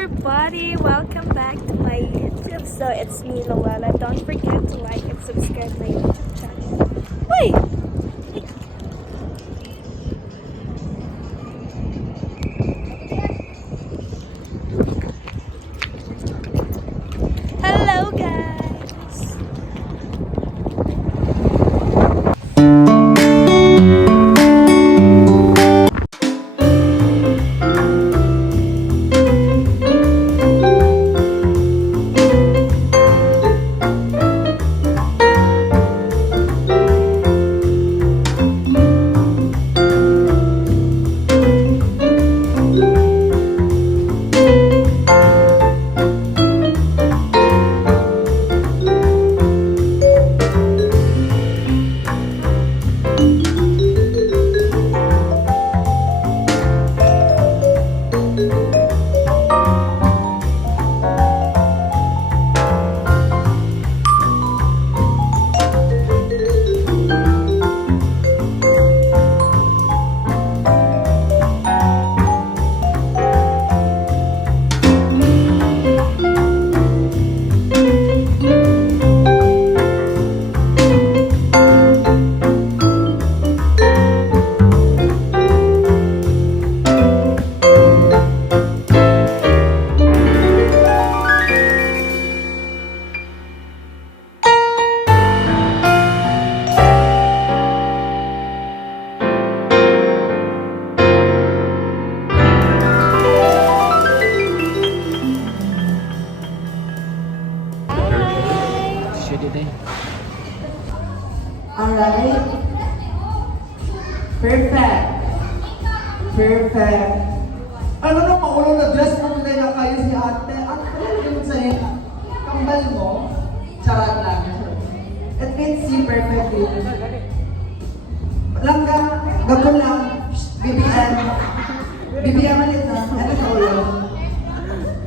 everybody, welcome back to my YouTube. So it's me, Luella. Don't forget to like and subscribe my YouTube channel. Wait! Hello guys! Alright. Perfect. Perfect. Ano na maulo na dress mo na lang kayo si ate? At ano yung sa'yo? Kambal mo? Charot lang. It fits you perfectly. Langga, gagol lang. BBM. BBM malit na. Ano sa ulo?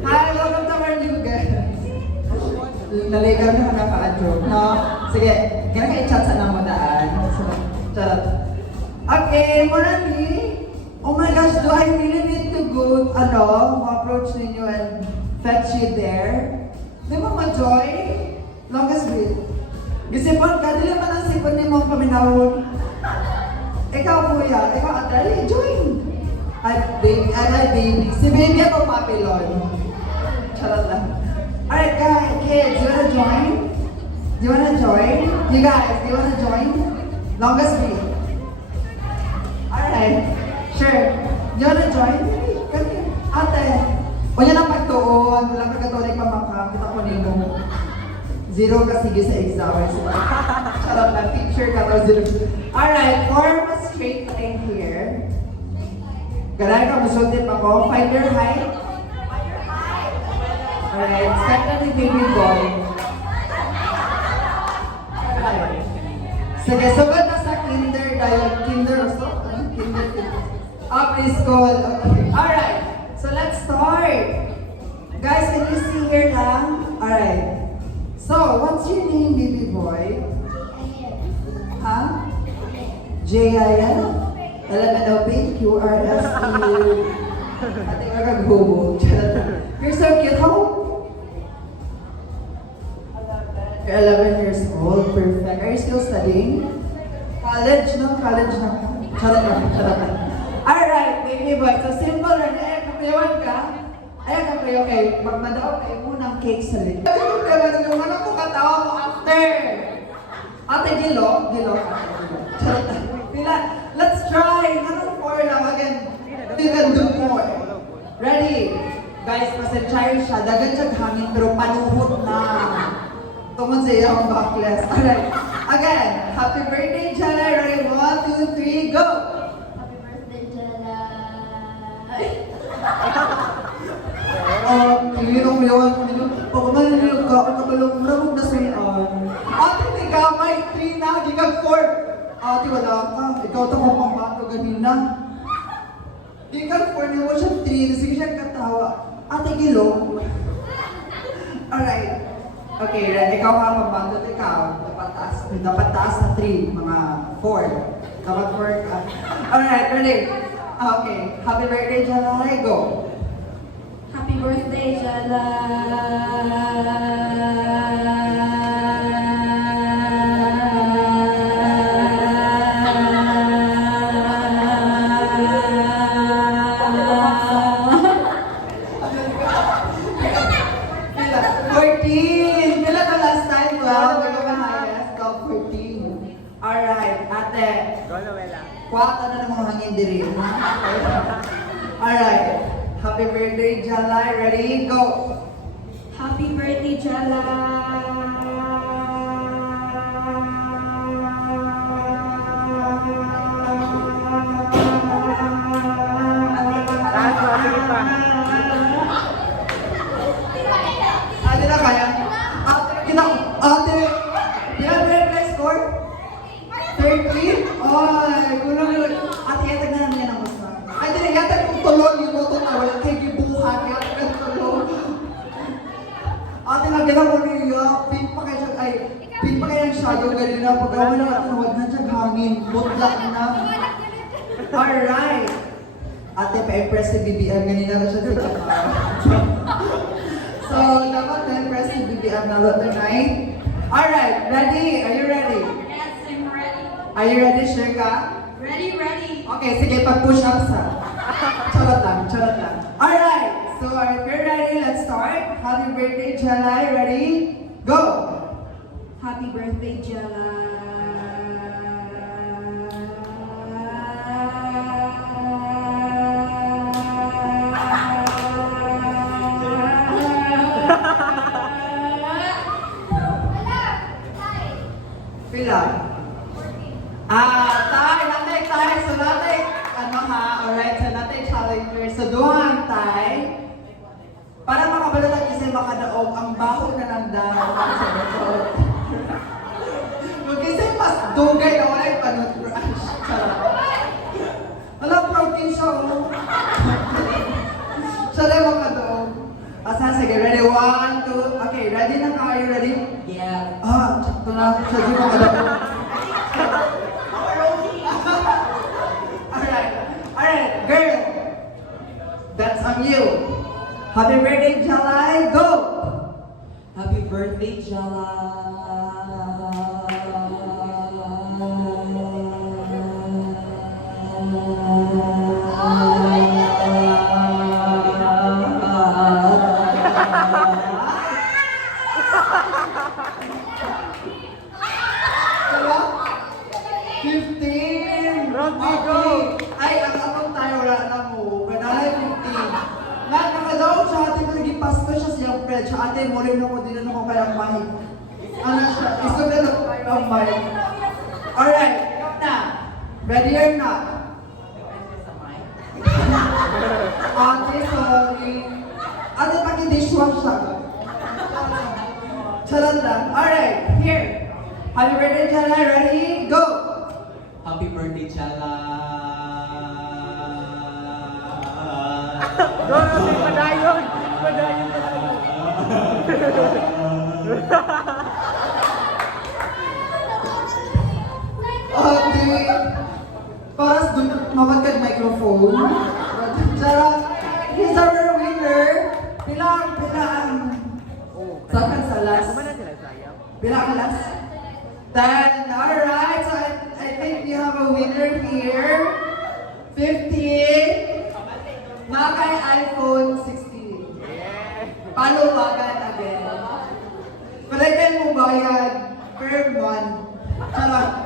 Hi, welcome to our new guest. Naligaw na nakaka-joke. No? Sige, kaya kayo chat sa nang madaan. Charot. Okay, Morani. Oh my gosh, do I really need to go, approach ninyo and fetch you there? Di mo ma-joy? Longest wait. Gisipon ka, dili man ang sipon ni mong paminawon. Ikaw kuya, ikaw atali, join. Ay, baby. Si baby ako papilon. Charot lang. Alright guys, kids, you wanna join? Do you wanna join? You guys, do you wanna join? Longest wait. Alright, sure. Do you wanna join? Ate, o yan ang pagtuon. Walang kagatolik pa maka. Kita ko nito. Zero ka sige sa exams. Charot na, picture ka to zero. Alright, form a straight line here. Galay ka, musultip ako. Find your height. Alright, start na ni baby boy. Alright. Sige, sugod na sa kinder dahil kinder also. Kinder. Preschool. Okay. Alright, so let's start. Guys, can you see here lang? Alright. So, what's your name, baby boy? Huh? J-I-N? Talaga daw, babe, Q-R-S-E-U. Ate ka kag-bobo. You're so cute. How old? You're 11 years old. Perfect. Are you still studying? College, no? College na. Charot na. Alright, baby boy. So, simple lang. Ay, kapayawan ka. Ay, kapayaw kayo. Magmadaw kayo munang cake sa lid. Ay, kapayawan yung ano ko katawa mo after. Ate, gilo. Charot na. Let's try. Anong four lang again? You can do more. Ready? Guys, pasensyahin siya. Dagan siya hangin pero panuhot na. Tungkol sa iyo ang backless. Alright. Again. Happy birthday, Jala. Ready? 1, 2, 3, go! Happy birthday, Jala. Ilinong mo yun. Pag manilog ka, ang katulong mo na sayan. Ate, di gamay. 3 na. Gigag 4. Ate, wala ka. Ikaw ito mo pang bato ganina. Gigag 4 na mo siya 3. Sige siya katawa. Ate, gilo. Alright. Okay, ready? Ikaw nga pambantot. Ikaw. Dapat taas na 3. Mga 4. Dapat 4 ka. Alright, ready? Okay. Happy birthday, Jalai. Go. Happy birthday, 14! Pila ka last time? 12? Ikaw ba highest? 12, 14. Alright, ate. Kwata na ng mga hangin diri. Alright. Happy birthday, Jalai. Ready? Go! Happy birthday, Jala! Ate na kaya? Ate! Ilan birthday score? 13? Ay, kulang lang. Ate, yatag na namin yan ang basta. Ay, di na, yatag kong tulong yung moto na wala kayo gibuhat. Yatag ang tulong. Ate, nagkita ko niyo, pink pa kayo siya, ay, pink pa kayo ang shadow, ganyan na, pag-awa na natin, huwag na siya hangin, butlak na. Alright. Ate, pa-impress si BBM, ganyan na siya dito. So, dapat na-impress si BBM na lot tonight. Alright, ready? Are you ready? Yes, I'm ready. Are you ready, Shirka? Ready. Okay, sige, pag-push up sa. Charot lang, charot lang. Alright, so if you're ready, let's start. Happy birthday, Jalai. Ready? Go! Happy birthday, Jala! Pila? Tay. So, natay, alright, so natay challenger. So, duhang tay. Para makabalatan kasi makadaog ang baho na ng dahon sa bato. Kasi mas dugay na wala yung panutbrush. Wala, protein siya, oh. Siya na yung makadaog. Asa, sige, ready? 1, 2, okay, ready na ka? Are you ready? Yeah. Sakto na. Siya di makadaog. Alright, girl. That's on you. Happy birthday, Jalai. Go! Happy birthday, Jala. Diba? 15! Rodrigo! Ay, ang atong tayo wala na mo. Kanalay 15. Nakadaog sa atin mo naging pasto siya siyang friend. Sa atin mo rin ako din ako kayang mahig. Ano siya? Iso na lang tayo ang mahig. Alright, na. Ready or not? Ate, sorry. Ate, paki-dishwash siya. Charot lang. Alright, here. Happy birthday, Jala. Ready? Go! Happy birthday, Jala. Padayon! Ate, paras dun mawagad microphone. Charot. He's our winner. Pilang. Sakan sa last. Bilang last. Then, alright, so I think we have a winner here. 15. Nakay iPhone 16. Paluwagan again. Palagyan mo bayad per month. Charot.